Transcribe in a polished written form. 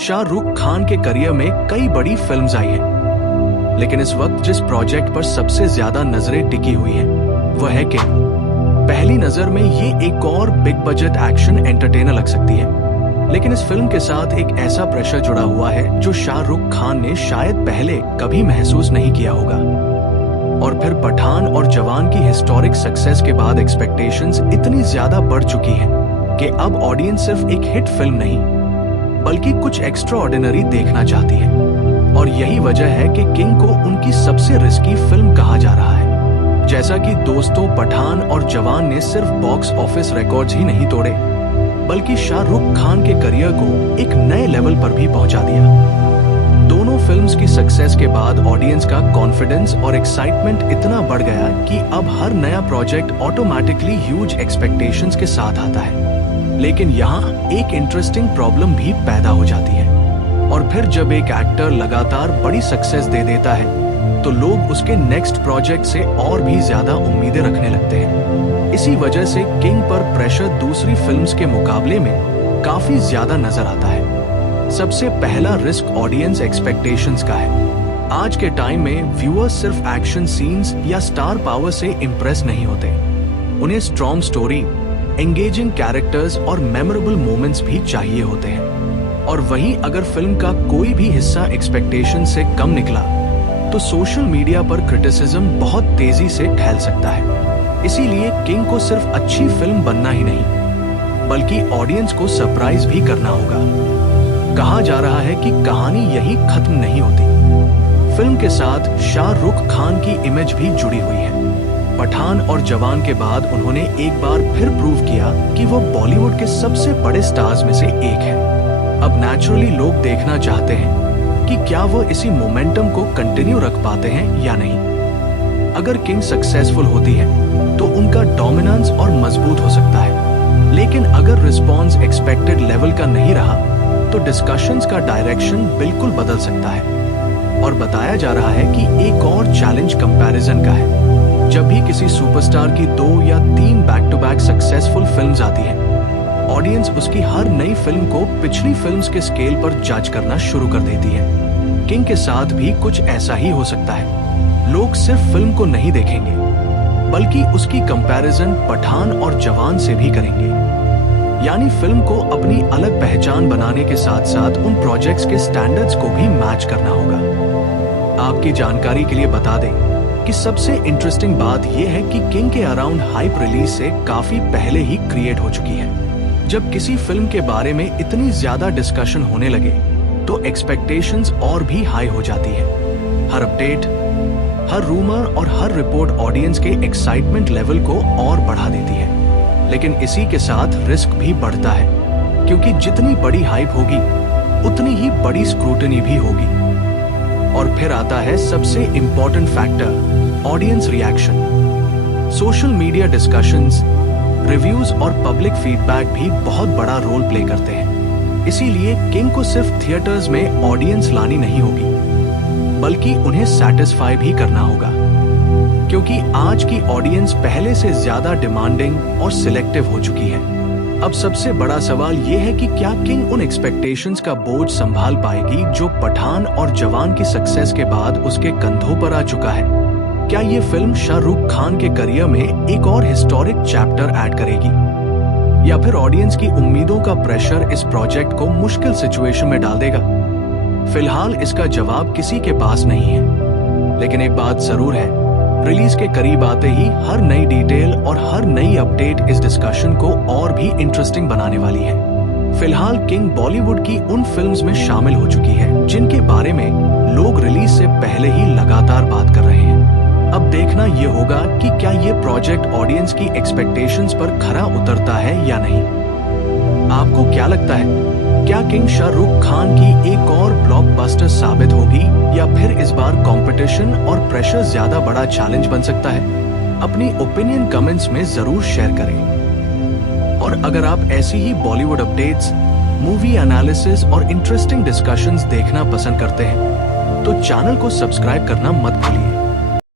शाहरुख खान के करियर में कई बड़ी फिल्म्स आई हैं, लेकिन इस वक्त जिस प्रोजेक्ट पर सबसे ज्यादा नजरें टिकी हुई हैं, वह है किंग। पहली नजर में ये एक और बिग बजट एक्शन एंटरटेनर लग सकती है, लेकिन इस फिल्म के साथ एक ऐसा प्रेशर जुड़ा हुआ है जो शाहरुख खान ने शायद पहले कभी महसूस नहीं किया होगा। और फिर पठान और जवान की हिस्टोरिक सक्सेस के बाद एक्सपेक्टेशंस इतनी ज्यादा बढ़ चुकी हैं कि अब ऑडियंस सिर्फ एक हिट फिल्म नहीं, बल्कि कुछ एक्स्ट्रा ऑर्डिनरी देखना चाहती है। और यही वजह है कि किंग को उनकी सबसे रिस्की फिल्म कहा जा रहा है। जैसा कि दोस्तों, पठान और जवान ने सिर्फ बॉक्स ऑफिस रिकॉर्ड्स ही नहीं तोड़े, बल्कि शाहरुख खान के करियर को एक नए लेवल पर भी पहुंचा दिया। दोनों फिल्म्स की सक्सेस के बाद ऑडियंस का कॉन्फिडेंस और एक्साइटमेंट इतना बढ़ गया कि अब हर नया प्रोजेक्ट ऑटोमेटिकली ह्यूज एक्सपेक्टेशंस के साथ आता है। लेकिन यहाँ एक इंटरेस्टिंग प्रॉब्लम भी पैदा हो जाती है। और फिर जब एक एक्टर लगातार बड़ी सक्सेस दे देता है, तो लोग उसके नेक्स्ट प्रोजेक्ट से और भी ज्यादा उम्मीदें रखने लगते हैं। इसी वजह से किंग पर प्रेशर दूसरी फिल्म्स के मुकाबले में काफी ज्यादा नजर आता है। सबसे पहला रिस्क ऑडियंस एक्सपेक्टेशंस का है। आज के टाइम में व्यूअर्स सिर्फ एक्शन सीन्स या स्टार पावर से इम्प्रेस नहीं होते, उन्हें स्ट्रॉन्ग स्टोरी, एंगेजिंग कैरेक्टर्स और मेमोरेबल मोमेंट्स भी चाहिए होते हैं। और वहीं अगर फिल्म का कोई भी हिस्सा एक्सपेक्टेशन से कम निकला, तो सोशल मीडिया पर क्रिटिसिज्म बहुत तेजी से फैल सकता है। इसीलिए किंग को सिर्फ अच्छी फिल्म बनना ही नहीं, बल्कि ऑडियंस को सरप्राइज भी करना होगा। कहा जा रहा है कि कहानी यही खत्म नहीं होती। फिल्म के साथ शाहरुख खान की इमेज भी जुड़ी हुई है। पठान और जवान के बाद उन्होंने एक बार फिर प्रूव किया कि वो बॉलीवुड के सबसे बड़े स्टार्स में से एक है। अब नेचुरली लोग देखना चाहते हैं कि क्या वो इसी मोमेंटम को कंटिन्यू रख पाते हैं या नहीं। अगर किंग सक्सेसफुल होती है तो उनका डोमिनेंस और मजबूत हो सकता है, लेकिन अगर रिस्पॉन्स एक्सपेक्टेड लेवल का नहीं रहा, तो डिस्कशंस का डायरेक्शन बिल्कुल बदल सकता है। और बताया जा रहा है कि एक और चैलेंज कंपैरिजन का है। जब भी किसी सुपरस्टार की 2 या 3 back to back successful films आती हैं, ऑडियंस उसकी हर नई फिल्म को पिछली फिल्म्स के स्केल पर जज करना शुरू कर देती है। किंग के साथ भी कुछ ऐसा ही हो सकता है। लोग सिर्फ फिल्म को नहीं देखेंगे, बल्कि उसकी कंपैरिजन पठान और जवान से भी करेंगे। यानी फिल्म को अपनी अलग पहचान बनाने के साथ साथ उन प्रोजेक्ट्स के स्टैंडर्ड्स को भी मैच करना होगा। आपकी जानकारी के लिए बता दें कि सबसे इंटरेस्टिंग बात यह है कि किंग के अराउंड हाइप रिलीज से काफी पहले ही क्रिएट हो चुकी है। जब किसी फिल्म के बारे में इतनी ज्यादा डिस्कशन होने लगे, तो एक्सपेक्टेशंस और भी हाई हो जाती है। हर अपडेट, हर रूमर और हर रिपोर्ट ऑडियंस के एक्साइटमेंट लेवल को और बढ़ा देती है। लेकिन इसी के साथ रिस्क भी बढ़ता है, क्योंकि जितनी बड़ी हाइप होगी, उतनी ही बड़ी स्क्रूटनी भी होगी। और फिर आता है सबसे important factor, audience reaction. Social media discussions, reviews और पब्लिक फीडबैक भी बहुत बड़ा रोल प्ले करते हैं। इसीलिए किंग को सिर्फ थिएटर्स में ऑडियंस लानी नहीं होगी, बल्कि उन्हें सैटिस्फाई भी करना होगा। क्योंकि आज की ऑडियंस पहले से ज्यादा डिमांडिंग और सिलेक्टिव हो चुकी है। अब सबसे बड़ा सवाल ये है कि क्या किंग उन एक्सपेक्टेशंस का बोझ संभाल पाएगी जो पठान और जवान की सक्सेस के बाद उसके कंधों पर आ चुका है। क्या ये फिल्म शाहरुख खान के करियर में एक और हिस्टोरिक चैप्टर ऐड करेगी, या फिर ऑडियंस की उम्मीदों का प्रेशर इस प्रोजेक्ट को मुश्किल सिचुएशन में डाल देगा? फिलहाल इसका जवाब किसी के पास नहीं है, लेकिन एक बात जरूर है, रिलीज के करीब आते ही हर नई डिटेल और हर नई अपडेट इस डिस्कशन को और भी इंटरेस्टिंग बनाने वाली है। फिलहाल किंग बॉलीवुड की उन फिल्म्स में शामिल हो चुकी है जिनके बारे में लोग रिलीज से पहले ही लगातार बात कर रहे हैं। अब देखना ये होगा कि क्या ये प्रोजेक्ट ऑडियंस की एक्सपेक्टेशंस पर खरा उतरता है या नहीं। आपको क्या लगता है, क्या किंग शाहरुख खान की एक और ब्लॉकबस्टर साबित होगी, या फिर इस बार कंपटीशन और प्रेशर ज्यादा बड़ा चैलेंज बन सकता है? अपनी ओपिनियन कमेंट्स में जरूर शेयर करें। और अगर आप ऐसी ही बॉलीवुड अपडेट्स, मूवी एनालिसिस और इंटरेस्टिंग डिस्कशंस देखना पसंद करते हैं, तो चैनल को सब्सक्राइब करना मत भूलिए।